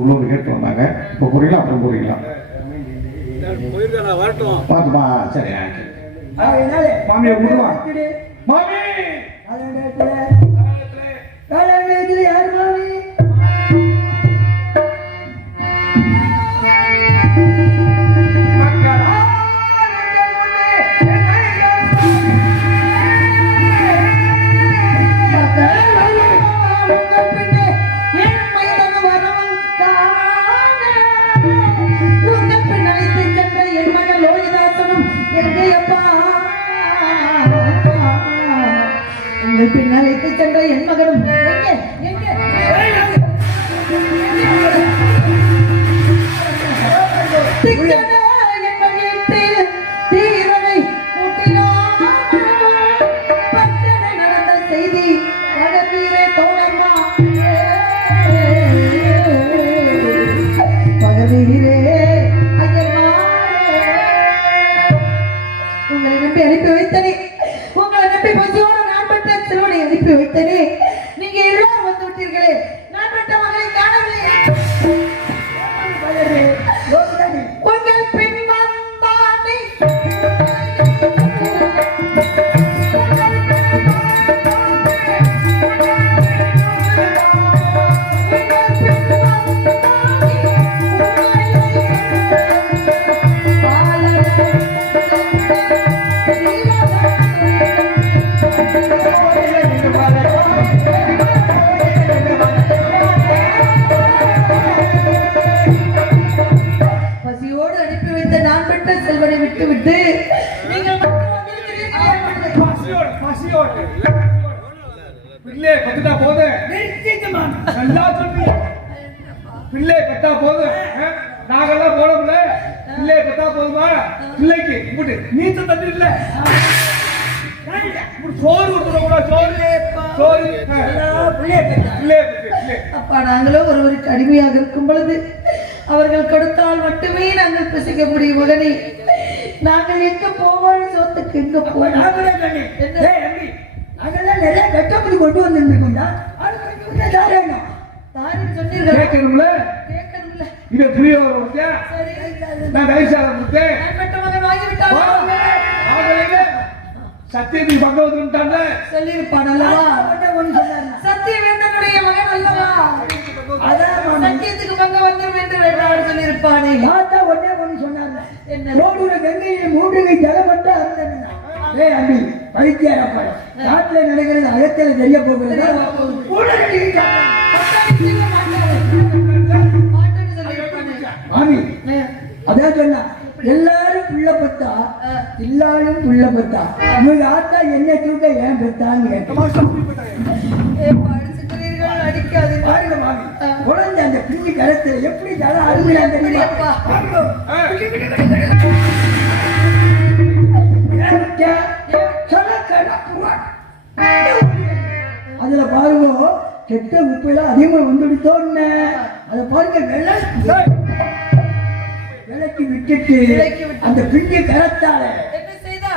உள்ளூர் கேட்டு வந்தாங்க. இப்போ போறீங்களா அப்புறம் போறீங்களா? பார்த்துமா சரி. மாமியை கூடுவா மாமி யார் மாமி? பின்னால் இட்டு சென்ற என் மகனும் நடந்த செய்தி பகவீரே தோழம்மா பகவீரே உங்களை நம்பி அனுப்பி வைத்தனே. உங்களை நம்பி பசியோடு செல்வனை அனுப்பி வைத்தனே. நீங்க எல்லாரும் வந்து விட்டீர்களே, நான் பெற்ற மகளை காணவில்லை. உங்கள் பின் வந்தானே செல்வனை விட்டு விட்டு நீங்கள் பிள்ளை கட்டா போது பிள்ளை கட்டா போது நாங்கெல்லாம் போனோம்ல. பிள்ளை கட்டா போதுமா? பிள்ளைக்கு நீச்சல் தண்ணி இல்ல சோறு கொடுத்துட கூட சோறு அப்பா நாங்களும் ஒருவருக்கு அடிமையாக இருக்கும் பொழுது அவர்கள் கொடுத்தால் மட்டுமே நாங்கள் பசிக்க முடியும். மகனே நாங்கள் எங்க போவோம்? சொத்துக்கு எங்க போவோம்? நிறைய கட்டப்படி கொண்டு வந்துருக்கோம்டா. சத்தியத்துக்கு பகவத்தான் சொல்லியிருப்பான் அல்லவா? சத்தியவேந்தனுடைய மகன் அல்லவா? சத்தியத்துக்கு பங்க வந்துடும் என்று சொல்லியிருப்பானே. ஒன்னே ஒன்று சொன்னாங்க, கங்கையை மூன்று ஜலமட்ட அம்பி பைத்தியாரப்பாடு நாட்டில் நடக்கிறது அகத்தில தெரிய போகிறது. மாமி அதான் சொன்னா எல்லாரும் புள்ள பத்தா எல்லாரும் புள்ள பத்தா இவங்க ஆத்தா என்ன தூக்க ஏன் பெத்தான்னு அடிக்காது பாருங்க மாமி. குழந்தை அந்த பிஞ்சு கருத்துல எப்படி ஜல அருமையா தெரியுமா? அதுல பாருங்க கெட்ட உப்பெல்லாம் அதிகமா வந்துடுத்தோன்னு அதை பாருங்க விலைக்கு விட்டுட்டு அந்த பிஞ்சு கரத்தால என்ன செய்தா?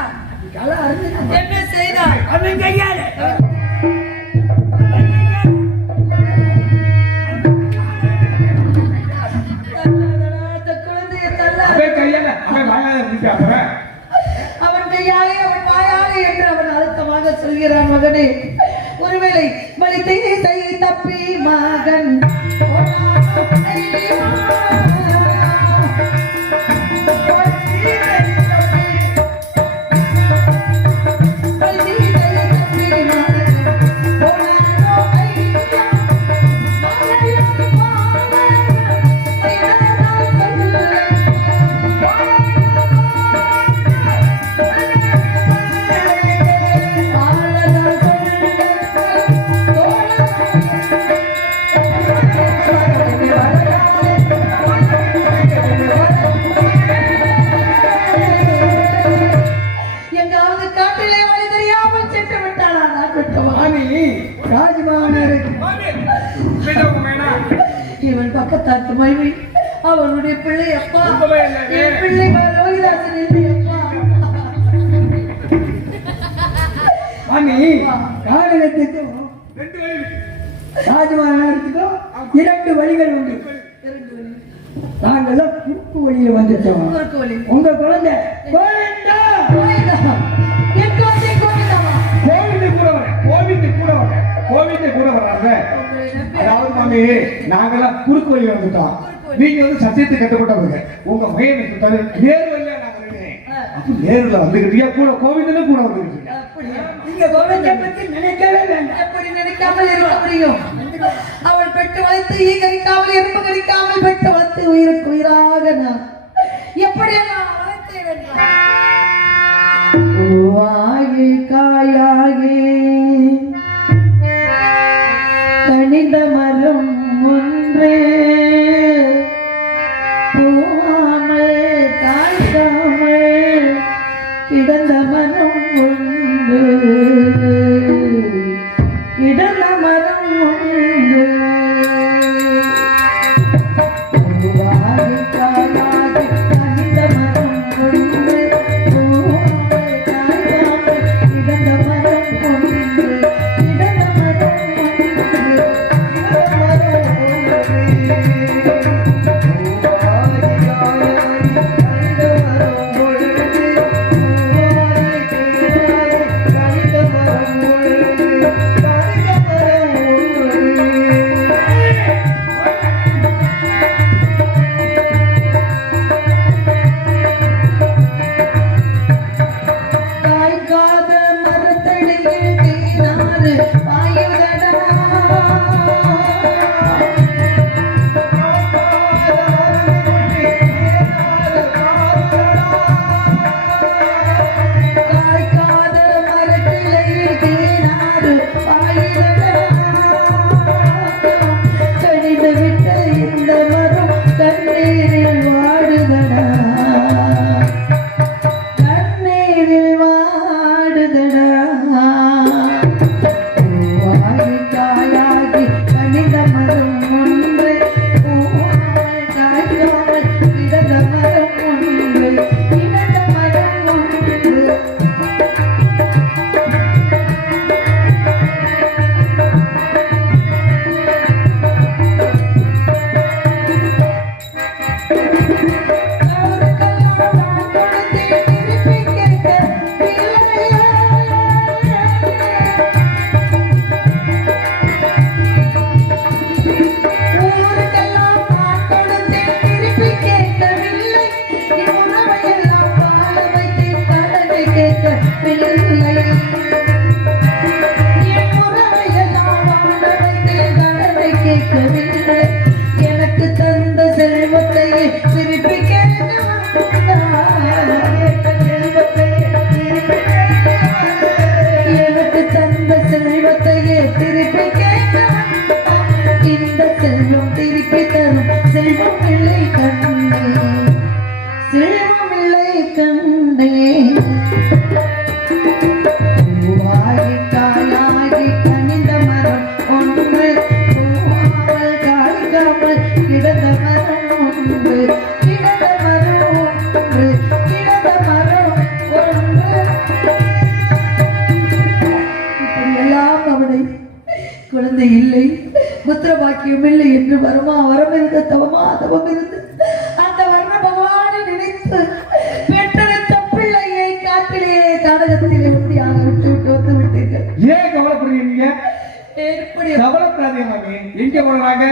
என்ன செய்தா? அவன் கையால அவன் கையாலே அவன் வாயாலே என்று அவன் அழுத்தமாக சொல்கிறான். மகனே ஒருவேளை வலித்தை தப்பி மகன் இவன் பக்கத்தாத்து மனைவி அவனுடைய பிள்ளை அப்பா என் பிள்ளை ரோகிதாசன் இல்லையப்பா. மாமி காரணத்துக்கும் ராஜமானத்துக்கும் இரண்டு வழிகள் உண்டு. நாங்கெல்லாம் குறுக்கு வழியில வந்துட்டோம். உங்க குழந்தை கோவிந்தா கோவிந்தை கூட வர்றாங்க. அதாவது மாமி நாங்கெல்லாம் குறுக்கு வழி வந்துட்டோம். நீங்க வந்து சத்தியத்துக்கு கட்டப்பட்டவங்க. உங்க மையம் நேரு வழியா நாங்க நேருல வந்துக்கிட்டீங்க, கூட கோவிந்தனே கூட வந்துக்கிட்டீங்க. நீங்க கோவிந்தை பத்தி நினைக்கவே வேண்டாம். எப்படி நினைக்காமல் இருக்க முடியும்? அவள் பெற்று வளர்த்து ஈ கறிக்காமல் எறும்பு கறிக்காமல் பெற்று வளர்த்து உயிருக்கு உயிராக நான் எப்படியெல்லாம் வளர்த்தேன் என்றால் பூவாகி காயாகி கனிந்த மரம் ஒன்று பூவாமல் காய்க்காமல் கிடந்த மரம் ஒன்று இடந்த மரம் ஒன்று பூவாகி காயாகி கனிந்த மரம் ஒன்று பூவாமல் காய்க்காமல் கிடந்த மரம் ஒன்று இடந்த மரம் ஒன்று காய்காத மரத்தடியில் தேனாறு பாயுதடா காய்காத மரக்கிளையில் தேனாறு பாயுதடா கடிந்து விட்ட இந்த மரம் கண்ணீரில் வாடுதடா கண்ணீரில் வாடுதடா பூவாகி காயாகி கனிந்த மரம் ஒன்று பூவாமல் காய்க்காமல் கிடந்த மரம் ஒன்று கிடந்த மரம் ஒன்று எனக்கு தந்த செல்வத்தை திருப்பி எனக்கு தந்த செல்வத்தையே திருப்பி இந்த செல்வம் திருப்பி தரும் செல்வம் இல்லை கண்டே செல்வம் இல்லை கண்டே பூவாகி காயாகி கனிந்த மரம் ஒன்று பூவாமல் காய்க்காமல் கிடந்த மரம் ஒன்று கிடந்த மரம் ஒன்று கிடந்த மரம் ஒன்று இப்படியெல்லாம் அவனை குழந்தை இல்லை புத்திர பாக்கியம் இல்லை என்று வரம் இருந்த தவமா தவம் இருந்து அந்த வர்ண பகவானை நினைத்து பெற்றெடுத்த பிள்ளையை காட்டிலேயே காடகத்திலே உறுதியாக விட்டு வந்து விட்டீர்கள். ஏன் கவலைப்படுறீங்க? எப்படி கவலைப்படாதீங்க மாமி. எங்க போனாங்க?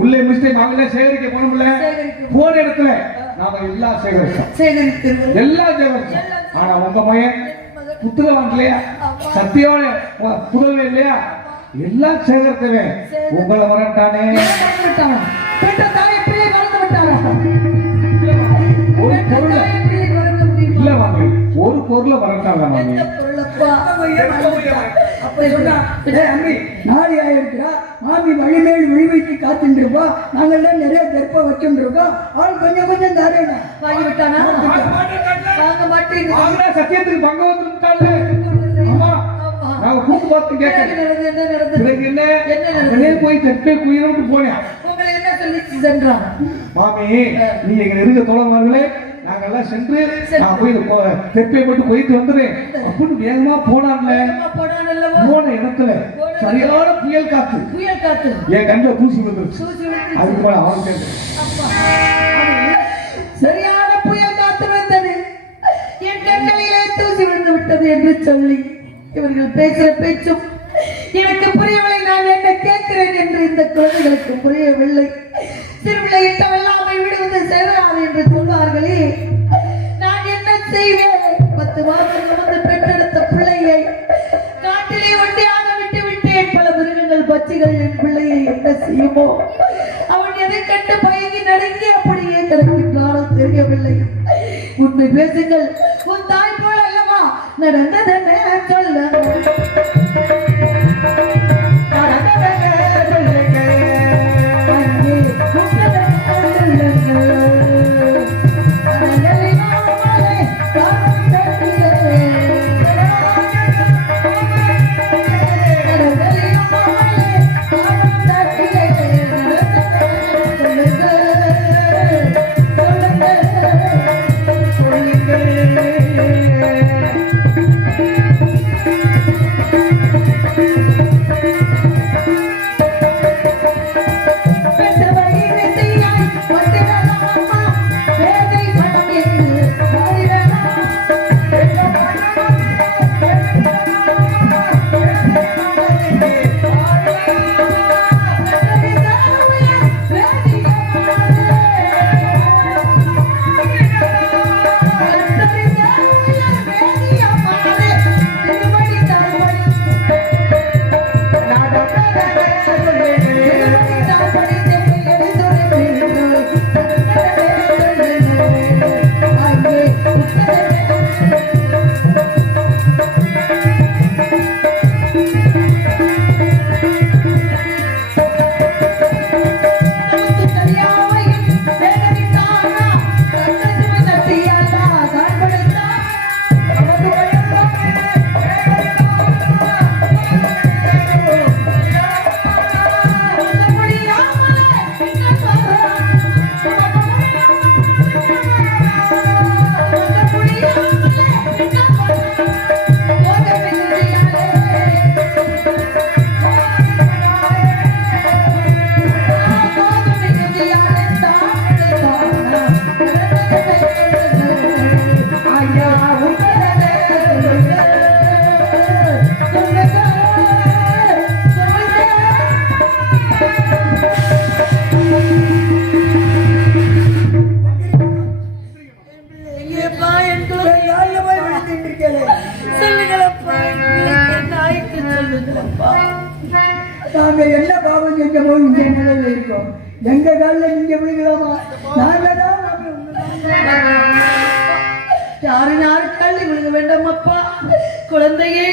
உள்ளே மிஸ்டேக் வாங்கல, சேகரிக்க போனோம்ல. போன இடத்துல நாம எல்லாம் சேகரிச்சோம், எல்லாம் சேகரிச்சோம். ஆனா உங்க பையன் புத்தகம் இல்லையா, சத்தியோட புதல்வே இல்லையா, எல்லாம் சேகரித்தவே உங்களை வரட்டானே. பெற்ற தாயை பிள்ளை வளர்ந்து விட்டாரா? ஒரு பொருள் இல்ல மாமி, ஒரு பொருளை வரட்டாங்க மாமி. நாளை ஆயிருக்கிறா மாமி வழிமேல் விழி வைத்து காத்துருப்பா. நாங்கள்லாம் நிறைய கற்ப வச்சுருக்கோம். ஆள் கொஞ்சம் கொஞ்சம் தாரேனா வாங்கி விட்டானா? வாங்க மாட்டேன். சத்தியத்துக்கு பங்க வந்துட்டாங்க. ஆமா, நாங்க கூட்டு பார்த்து கேட்க போய் தட்டு குயிரோட்டு போனேன். உங்களை என்ன சொல்லி சென்றான்? மாமி, நீ எங்க இருக்க தோழமார்களே, நாங்கெல்லாம் சென்று நான் போய் தெப்பை போட்டு போயிட்டு வந்துடுறேன் அப்படின்னு வேகமா போனான்ல. போன இடத்துல சரியான புயல் காத்து என் கண்ணில் தூசி வந்துருச்சு. அதுக்கு மேல அவன் சரியான புயல் காத்து வந்தது, என் கண்களிலே தூசி விழுந்து விட்டது என்று சொல்லி இவர்கள் பேசுற பேச்சும் எனக்கு புரியவில்லை. நான் என்ன கேட்கிறேன் என்று இந்த குழந்தைகளுக்கு புரியவில்லை. சிறுவிலை இட்டவெல்லாமை விடுவது சேராது என்று சொல்வார்களே, நான் என்ன செய்வேன்? 10 மாதம் வந்து பெற்றெடுத்த பிள்ளையை காட்டிலே ஒண்டியாக விட்டு விட்டேன். பல மிருகங்கள் பச்சைகள் என் பிள்ளையை என்ன செய்யுமோ? அவன் எதை கண்டு பயங்கி நடுங்கி அப்படியே கிடக்கின்றாலும் தெரியவில்லை. உண்மை பேசுங்கள், உன் தாய் போல அல்லவா நடந்ததென்ன சொல்ல. நாங்க என்ன பாவம் செஞ்சமோ இந்த நிலையில இருக்கோம். எங்க காலில் நீங்க விழுகலாமா? நாங்க தான் யாரு கல்வி விழுக வேண்டாம் அப்பா. குழந்தையை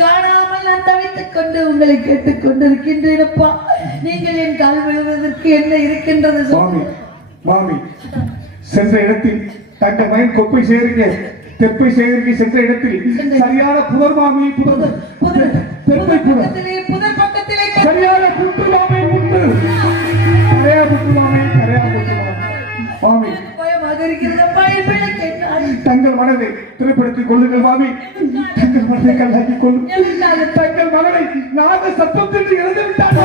காணாமல் நான் தவித்துக் கொண்டு உங்களை கேட்டுக் கொண்டிருக்கின்றேனப்பா. நீங்கள் என் கால் விழுவதற்கு என்ன இருக்கின்றது? மாமி சென்ற இடத்தில் தங்கள் மகன் கொப்பை சேருங்க தெப்பை சேகரிக்க சென்ற இடத்தில் சரியான புதர் மாமி புதர் பக்கத்திலே சரியான புத்து மாமி புத்து கரையா புத்து மாமி மாமி பயமாக இருக்கிறதப்பா. என் பிள்ளைக்கு தங்கள் மனதை திரைப்படத்தில் கொள்ளுங்கள் மாமி. தங்கள் மனதை கல்லாக்கி கொள்ளுங்கள். தங்கள் மகனை நாக சத்தத்தில் இறந்து விட்டார்.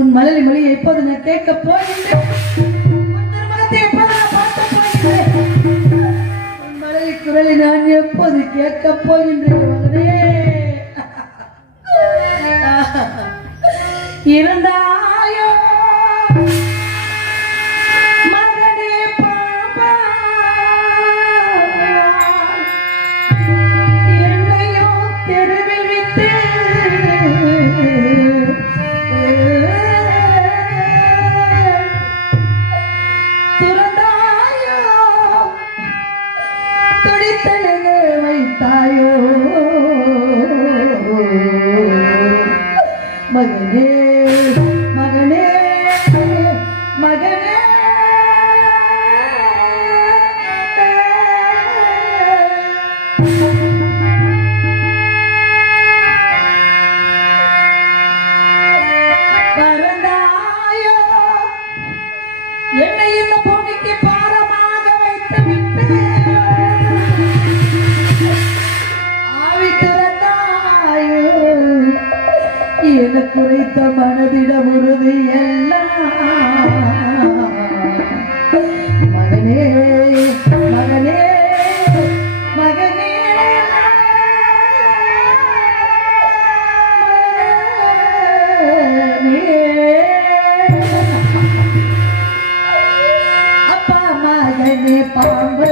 உன் மலரி மொழியை எப்போது நான் கேட்க போகின்றேன். உன் திருமணத்தை எப்போது நான் பார்க்க போகின்றேன். உன் மலரி குரலை நான் எப்போது கேட்க போகின்றேன் மகனே. இருந்தாயோ மகனே பாபா, என்னையோ தெருவில் விட்டு துறந்தாயோ, துடித்தலையே வைத்தாயோ மகனே மகனே மகனே. பறந்தாயோ என்னை இந்த பூமிக்கு பாரமாக வைத்துவிட்டு ஆவி திறந்தாயோ எனக்கு உரைத்த மனதிடம் உறுதி எல்லாம் மகனே மகனே மகனே. அப்பா மகனே பாம்பு,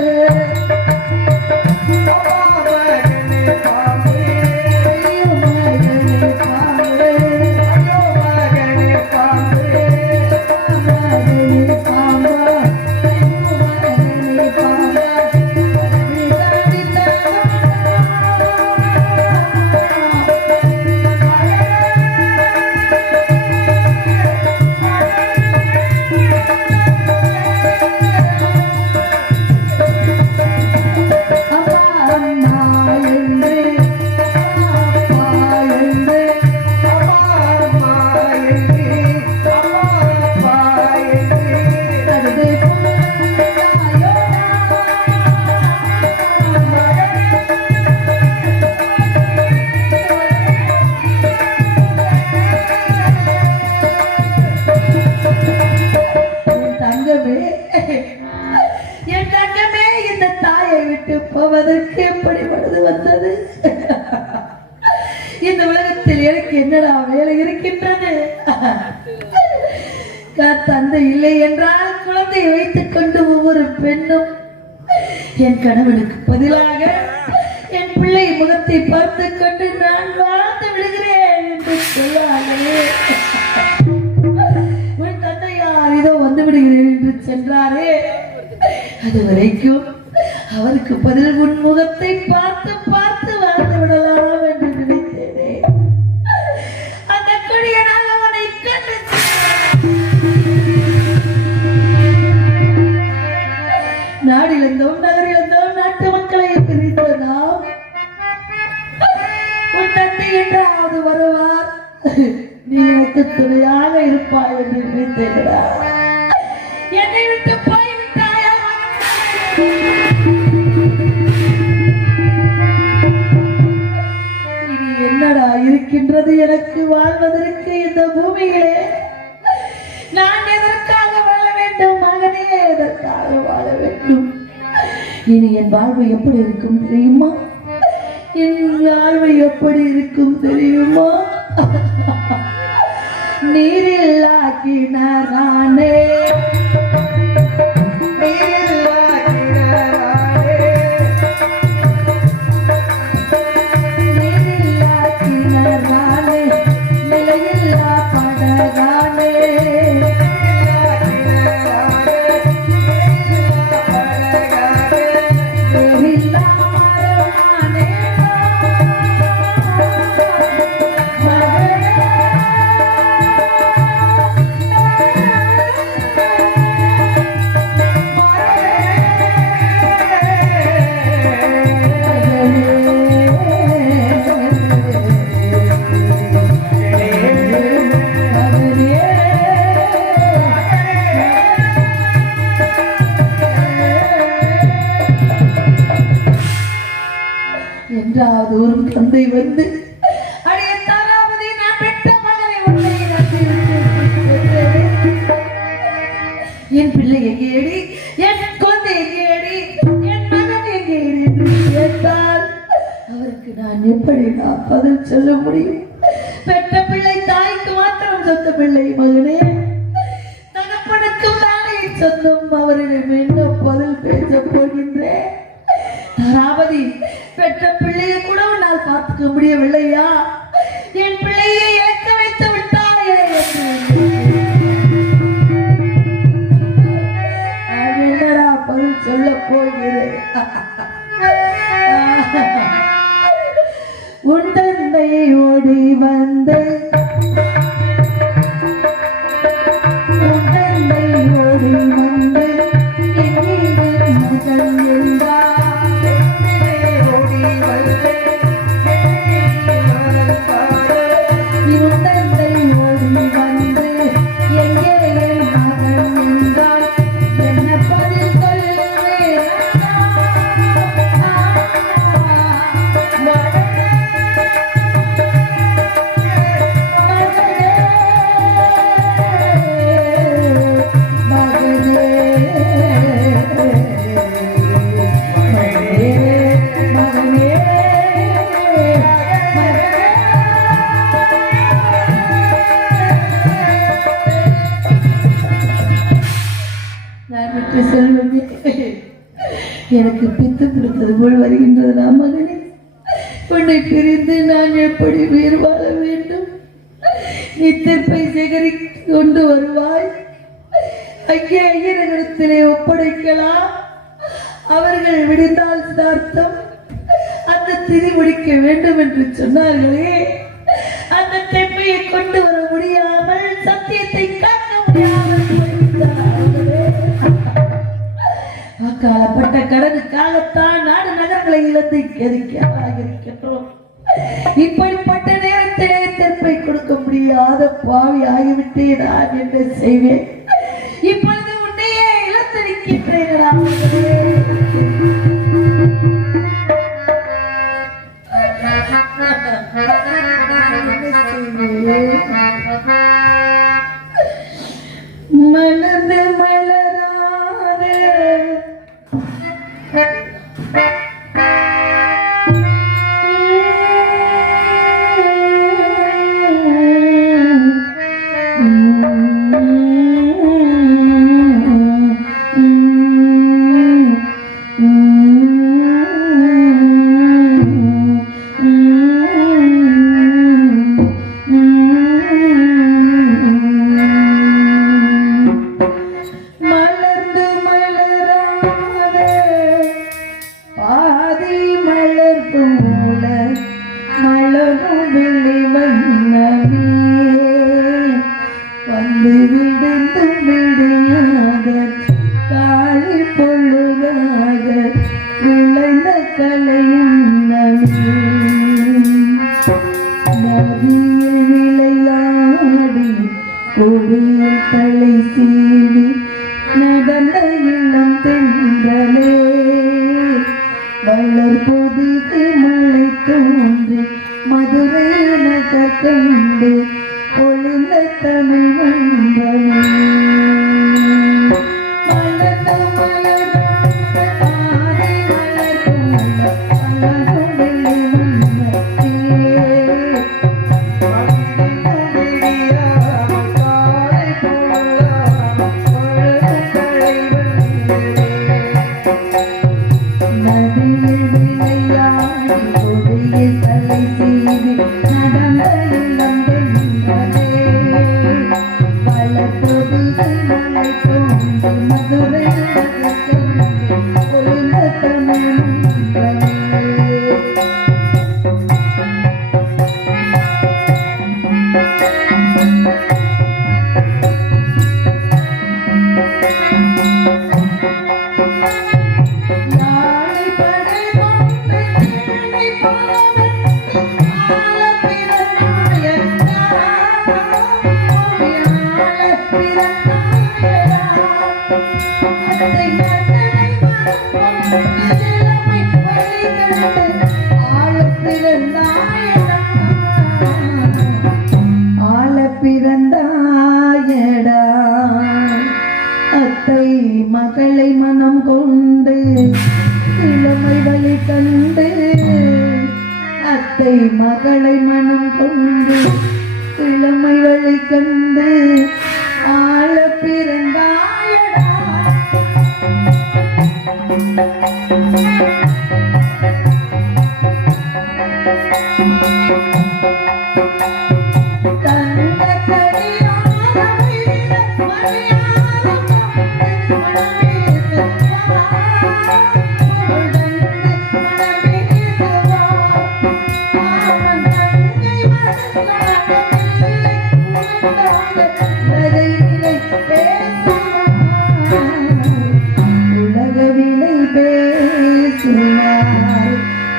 என் தங்கமே இந்த தாயை விட்டு போவதற்கு எப்படி மனது வந்தது? இந்த உலகத்தில் எனக்கு என்னடா வேலை இருக்கின்றது? தந்தை இல்லை என்றால் குழந்தையை வைத்துக் கொண்டு ஒவ்வொரு பெண்ணும் என் கணவனுக்கு பதிலாக என் பிள்ளை முகத்தை பார்த்து கொண்டு நான் வாழ்ந்து விடுகிறேன் என்று சொல்லாங்களே. உன் தந்தையார் இதோ வந்து விடுகிறேன் என்று சென்றாரே, அது வரைக்கும் அவருக்கு பதில் உன் முகத்தை பார்த்து பார்த்து வாழ்ந்து விடலாம் என்று நினைத்தேனே. அந்த கொடியனாக அவனை கண்டு நாடிலிருந்தோம் நகரிலிருந்தோம் நாட்டு மக்களை பிரிந்த நாம் உன் தந்தை என்றாவது வருவார், நீ எனக்கு துணையாக இருப்பாய் என்று நினைத்தேடா. என்னை விட்டு போய்விட்டாயா? இனி என்னடா இருக்கின்றது எனக்கு வாழ்வதற்கு இந்த பூமியிலே? நான் எதற்காக வாழ வேண்டும் மகனே, எதற்காக வாழ வேண்டும்? இனி என் வாழ்வு எப்படி இருக்கும் தெரியுமா? என் வாழ்வு எப்படி இருக்கும் தெரியுமா? நீரில்லா கிணறானே, என்றாவது ஒரு தந்தை வந்து என் பிள்ளை எங்கேடி, என் குழந்தை எங்கேடி, என் மகன் எங்கேடி என்று கேட்டால் அவருக்கு நான் எப்படி பதில் சொல்ல முடியும்? பெற்ற பிள்ளை தாய்க்கு மாத்திரம் சொந்த பிள்ளை மகனே, தகப்பனுக்கும் தானே சொந்தம். அவரிடம் என்ன பதில் பேச போகின்றேன்? தாராபதி, பெற்ற பிள்ளையை கூட உன்னால் பார்த்துக்க முடியவில்லையா? என் பிள்ளையை ஏற்க வைத்து விட்டாயே என்று நான் என்னடா பதில் சொல்ல போகிறேன்? உன் தந்தை ஓடி வந்து, உன் தந்தை ஓடி வந்து என்னிடம் மகன் என்றார். உன் தந்தை ஓடி வந்து எங்கே என் மகன் என்றால் என்ன பதில் சொல்வேன்? நான் விட்டு செல்வமே, எனக்கு பித்து பிடித்தது போல் வருகின்றது. நான் மகனே, உன்னை பிரிந்து நான் எப்படி உயிர் வாழ வேண்டும்? நீ திருப்பை சேகரித்து கொண்டு வருவாய், அங்கே ஐயரிடத்திலே ஒப்படைக்கலாம். அவர்கள் விடுந்தால் சிதார்த்தம் அந்த திதி முடிக்க வேண்டும் என்று சொன்னார்களே, அந்த தெப்பையை கொண்டு வர முடியாமல், சத்தியத்தை காக்க முடியாமல் போய்விட்டார்களே. காலப்பட்ட கடனுக்காகத்தான் நாடு நகரங்களை இழந்து இருக்கின்றோம். இப்படிப்பட்ட நேரத்திலே தெற்பை கொடுக்க முடியாத பாவி ஆகிவிட்டே நான் என்ன செய்வேன்? இப்பொழுது உன்னையே இழந்திருக்கின்றேன். மலர்ந்து மலராத தலை சீவி நடந்த இளம் தென்றலே, வளர் பொதிகை மலை தோன்றி மதுரை நகர் கண்டு ஒளிந்த தமிழ் வந்தனே. நடந்த இளம் தென்றலே, வளர்ப்பு மகளை மனம் கொண்டு இளமை வழி கண்டு அத்தை மகளை மனம் கொண்டு இளமை வழி கண்டு ஆள பிறந்தாயடா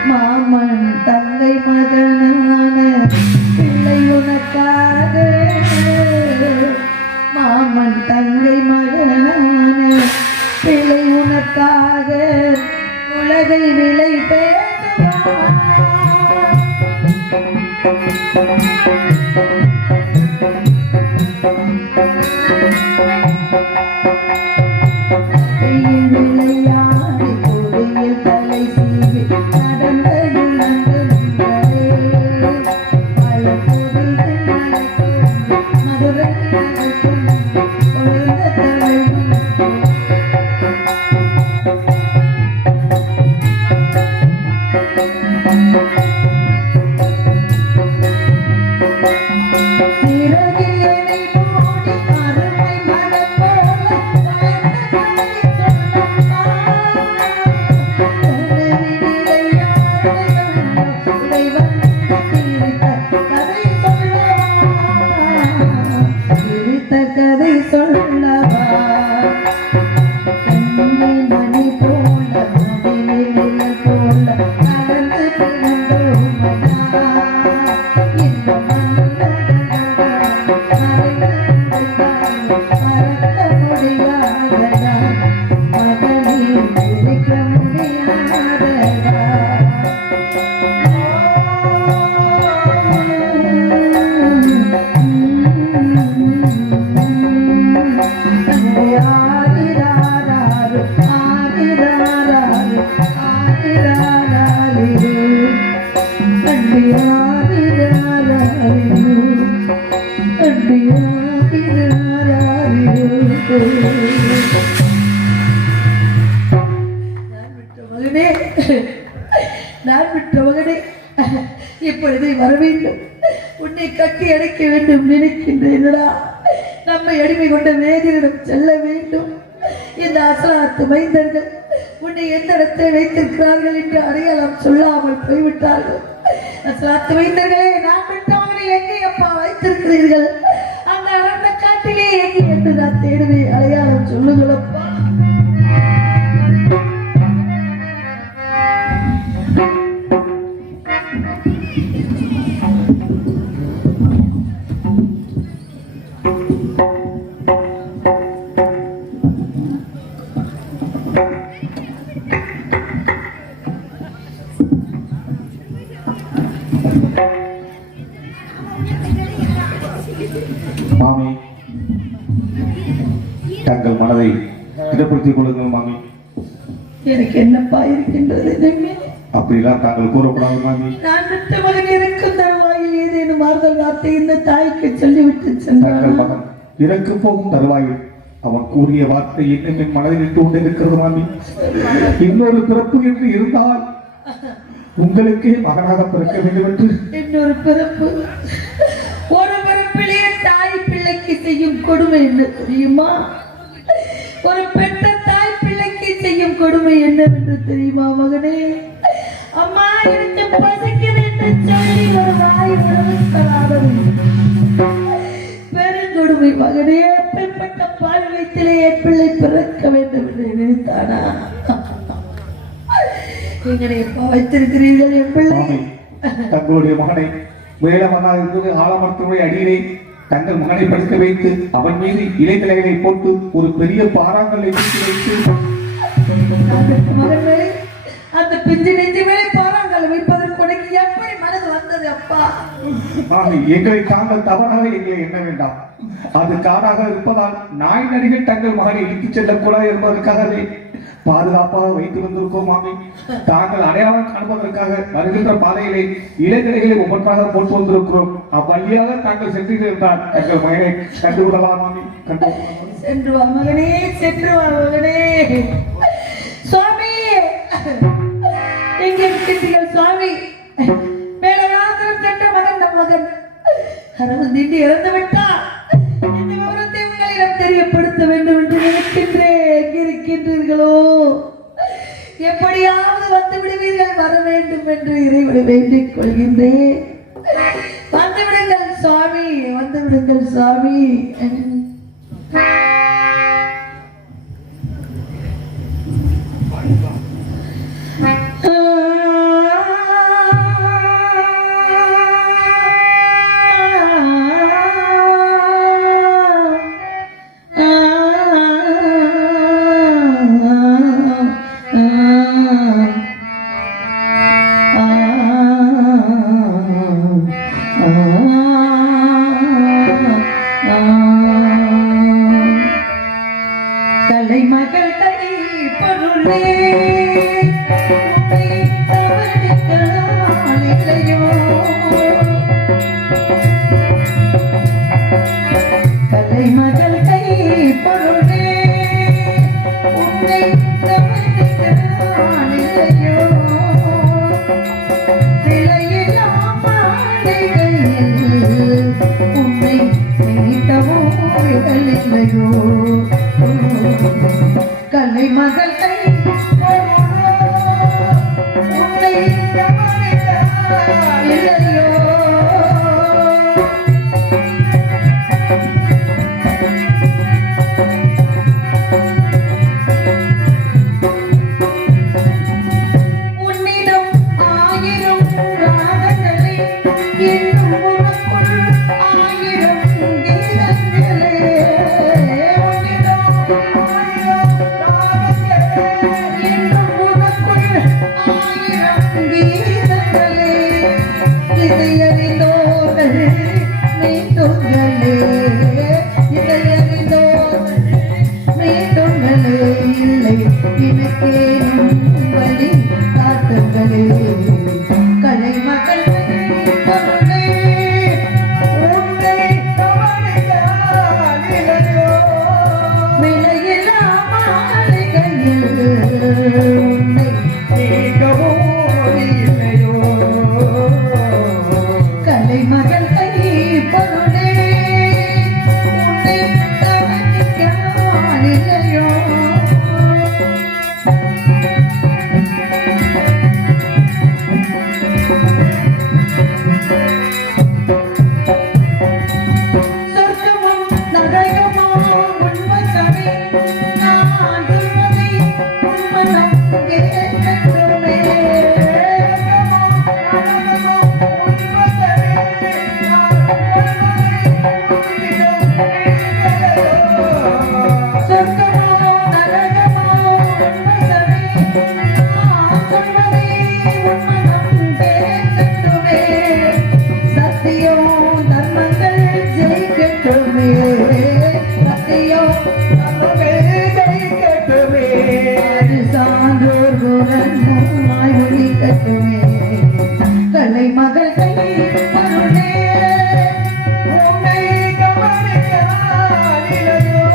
மாமன் தங்கை மகனான பிள்ளை உனக்காக மாமன் தங்கை மகனான பிள்ளை உனக்காக உலகை விலை பேசுவார் விளையாடி கொடியில் தலை சீவி நடந்த மதுரை கதை சொல்லவா கண்ணில் மணி போல மடியில் போல கலந்து பிறந்தோமடா இந்த மறக்க முடியாதடா மகனை பிரிக்க முடியாதடா நான் விட்ட மகனே இப்பொழுது வர வேண்டும் உன்னை கட்டி அடைக்க வேண்டும் நினைக்கின்றேனடா நம்மை அடிமை கொண்ட வேதியிடம் செல்ல வேண்டும் இந்த அசலாத்து மைந்தர்கள் உன்னை எந்த இடத்தில் வைத்திருக்கிறார்கள் என்று அடையாளம் சொல்லாமல் போய்விட்டார்கள் அசலாத்து மைந்தர்களே நான் விட்ட மகனை எங்கே அப்பா வைத்திருக்கிறீர்கள் அந்த அடர்ந்த காட்டிலே எங்கே என்று நான் தேடுவேன் அடையாளம் சொல்லுங்களப்பா மாமி தங்கள் மனதை திடப்படுத்திக் கொள்ளுங்கள் மாமி. எனக்கு என்னப்பா இருக்கின்றது அப்படிலாம் தாங்கள் கூறக்கூடாது மாமி. நான் விட்ட மகன் இருக்கும் தருவாயில் ஏதேனும் மாறுதல் வார்த்தை இந்த தாய்க்கு சொல்லிவிட்டு சென்றான். தங்கள் மகன் இறக்கு போகும் தருவாயில் அவன் கூறிய வார்த்தை இன்னும் என் மனதில் நின்று கொண்டிருக்கிறது மாமி. இன்னொரு பிறப்பு என்று இருந்தால் உங்களுக்கே மகனாக பிறக்க வேண்டும் என்று. இன்னொரு பிறப்பு, ஒரு பிறப்பிலே தாய் பிள்ளைக்கு செய்யும் கொடுமை என்ன தெரியுமா? ஒரு பெற்ற தாய் பிள்ளைக்கு செய்யும் கொடுமை என்னவென்று தெரியுமா மகனே? அம்மா எனக்கு பசிக்குது என்று சொல்லி ஒரு வாய் உணவு தராதது பெருங்கொடுமை மகனே. அப்பேற்பட்ட பால் வயிற்றிலே என் பிள்ளை பிறக்க வேண்டும் என்று நினைத்தானா? வைத்திருக்கிறீர்கள் என் பிள்ளை. தங்களுடைய மகனை வேளவனாக ஆலமரத்துடைய அடியிலே தங்கள் மகனை படுக்க வைத்து அவன் மீது இலைத்தலைகளை போட்டு ஒரு பெரிய பாறாங்கல்லை வைத்து மகனே, அந்த பிஞ்சு நெஞ்சு மேலே பாறாங்கல் வைப்பதற்கு உனக்கு எப்படி மனது வந்தது? அப்பா. மாமி, எங்களை தாங்கள் தவறாக எங்களை எண்ண வேண்டாம். அது காடாக இருப்பதால் நாய் நடிகை தங்கள் மகனை இழுத்துச் செல்லக்கூடாது என்பதற்காகவே பாதுகாப்பாக வைத்து வந்திருக்கோம் மாமி. தாங்கள் அடையாளம் காண்பதற்காக வருகின்ற பாதையிலே இலைக்கடைகளை ஒவ்வொன்றாக போட்டு வந்திருக்கிறோம். அவ்வழியாக தாங்கள் சென்றிருந்தால் எங்கள் மகனை கண்டுவிடலாம் மாமி. சென்று வா மகனே, சென்று வா மகனே. சுவாமி, எங்கே இருக்கின்றீர்கள் சுவாமி? மேலராத்திரம் சென்ற மகன் நம் மகன் அரவன் தீண்டி இறந்து விட்டார். இந்த விவரத்தை உங்களிடம் தெரியப்படுத்த வேண்டும் என்று நினைக்கின்றேன். எங்கே இருக்கின்றீர்களோ? எப்படியாவது வந்து விடுவீர்கள், வர வேண்டும் என்று இறைவனை வேண்டிக் கொள்கின்றேன். வந்து விடுங்கள் சுவாமி, வந்து விடுங்கள் சுவாமி. கலைமகள் கை பொருளே கலைமகள் கை பொருளே உன்னை தவறிக்கிறான் இல்லையோ சிலையில்லாம் மாளிகையில் உன்னை நினைத்தவோ இல்லையோ கலைமகள் கை உன்னை தவறிக்கிறான் இல்லையோ உன்னிடம் ஆயிரம் ராகங்களே இன்னும் உனக்குள் ஆயிரம் கீதங்களே உன்னிடம் ஆயிரம் ராகங்களே இன்னும் உனக்குள் ஆயிரம் கீதங்களே இதையறிந்தோர்கள் மீட்டுங்களே இதையறிந்தோர்கள் மீட்டுங்களே இல்லை எனக்கேனும் வழி காட்டுங்களே கலைமகள் பொருளே உன்னை கவனிக்கிறான் இல்லையோ விலையில்லா மாளிகையில் உன்னை கேட்கவோ இல்லையோ கலைமகள் கை பொருளே உன்னை கவனிக்கிறான் இல்லையோ சொர்க்கமும் நரகமோ உண்மைதானே நான் சொல்வதை உண்மனம் கேட்கட்டுமே சொர்க்கமோ நரகமோ உண்மைதானே நான் சொல்வதை உண்மனம் கேட்கட்டுமே சத்தியம் தர்மங்கள் ஜெயிக்கட்டுமே சத்தியம் தர்மங்கள் ஜெயிக்கட்டுமே அது சான்றோர் குரலாய் ஒலிக்கட்டுமே கலைமகள் கை பொருளே உன்னை கவனிக்கிறான் இல்லையோ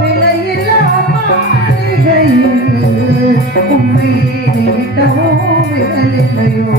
விலையில்லா மாளிகையில் உண்மை நீட்டவோ விலையில்லையோ